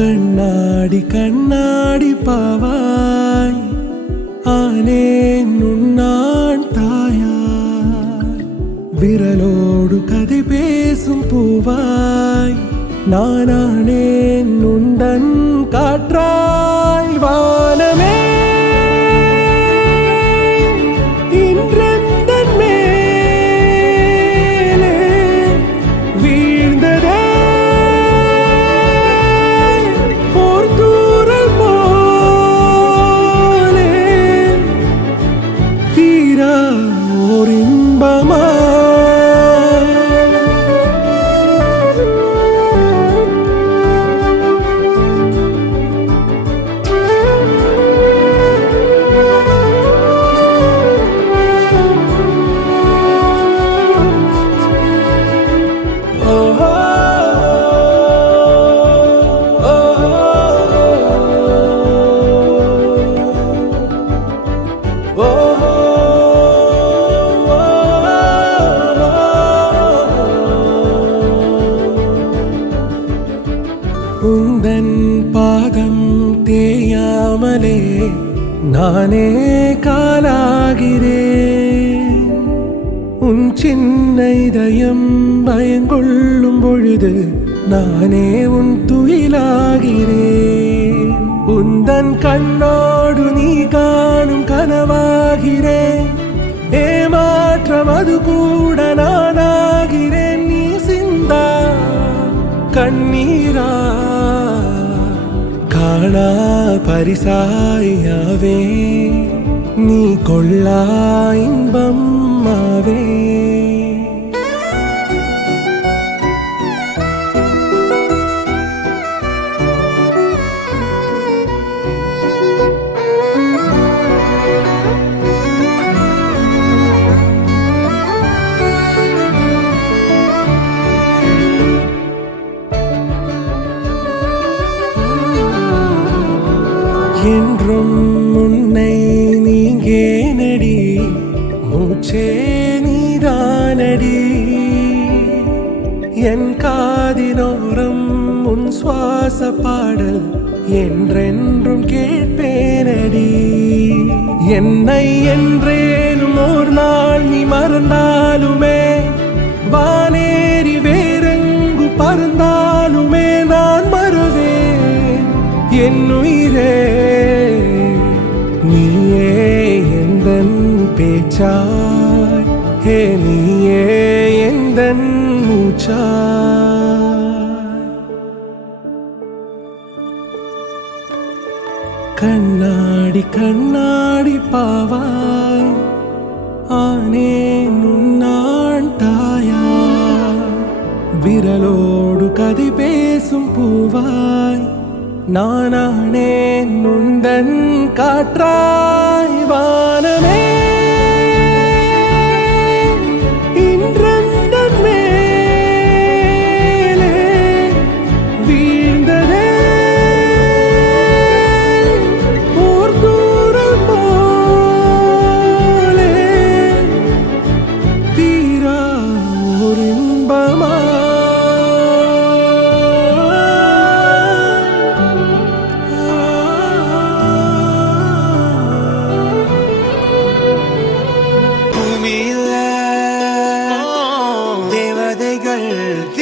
கண்ணாடி கண்ணாடி பாவாய் ஆனேன் உன்னான் தாயாய் விரலோடு கதை பேசும் பூவாய் நானானேன் உந்தன் காற்றாய் வானமே உந்தன் பாதம் தேயாமலே நானே காலாகிறேன் உன் சின்ன இதயம் பயங்கொள்ளும் பொழுது நானே உன் துயிலாகிறேன் உந்தன் கண்ணோடு நீ காணும் கனவாகிறேன் ஏமாற்றம் அது கூட நானாகிறேன் நீ சிந்தா கண்ணீரா காணா பரிசாயாவே நீ கொள்ளா இன்பம் ஆவே என்றும் உன்னை நீங்கே நடி மூச்சே நீதானடி என் காதினோரம் உன் சுவாச பாடல் என்றென்றும் கேட்பேனடி என்னை என்றேனும் ஒரு நாள் நீ மறந்தாலுமே வானேறி வேறெங்கு பறந்தாலுமே நான் மறுவேன் என் உயிரே நீயே எந்தன் பேச்சாய் ஹே நீயே எந்தன் மூச்சாய் கண்ணாடி கண்ணாடி பாவாய் ஆனேன் உன்னான் தாயாய் விரலோடு கதை பேசும் பூவாய் நானானேன் உந்தன் காற்றாய் வானமே இன்றந்தன் மேலே வீழ்ந்ததே ஓர் தூரல் போலே தீரா ஒரு இன்பமா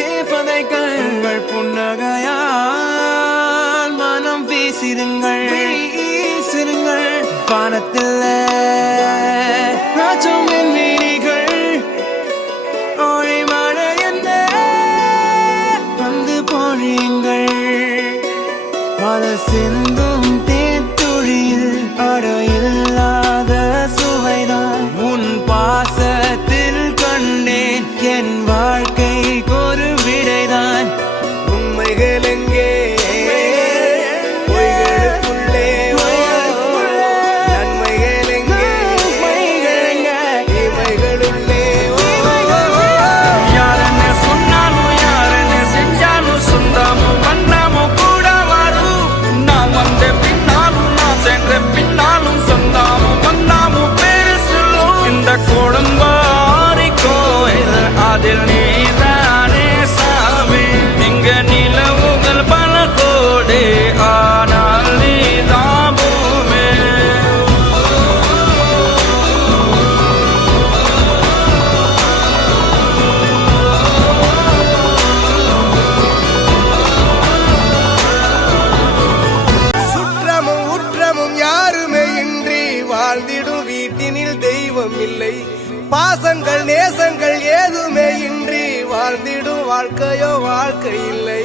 தேவதைகள் புன்னகையால் மனம் வீசிருங்கள் வானத்தில் ராஜமின் வீணிகள் ஒளி மழை என்ன வந்து பொழியுங்கள் அது சிந்தும் தேத்துழியில் அடையில்லாத சுவைதான் உன் பாசத்தில் கண்டேன் என் வாழ்க்கைக்கு ஒரு விடைதான் உண்மைகள் எங்கே பொய்களுக்குள்ளே நன்மைகள் எங்கே இமைகளுள்ளே யார் என்ன சொன்னாலும் யார் என்ன செஞ்சாலும் சொந்தமும் பண்ணாமோ கூட வரும் நான் பாசங்கள் நேசங்கள் ஏதுமே இன்றி வாழ்ந்திடும் வாழ்க்கையோ வாழ்க்கை இல்லை.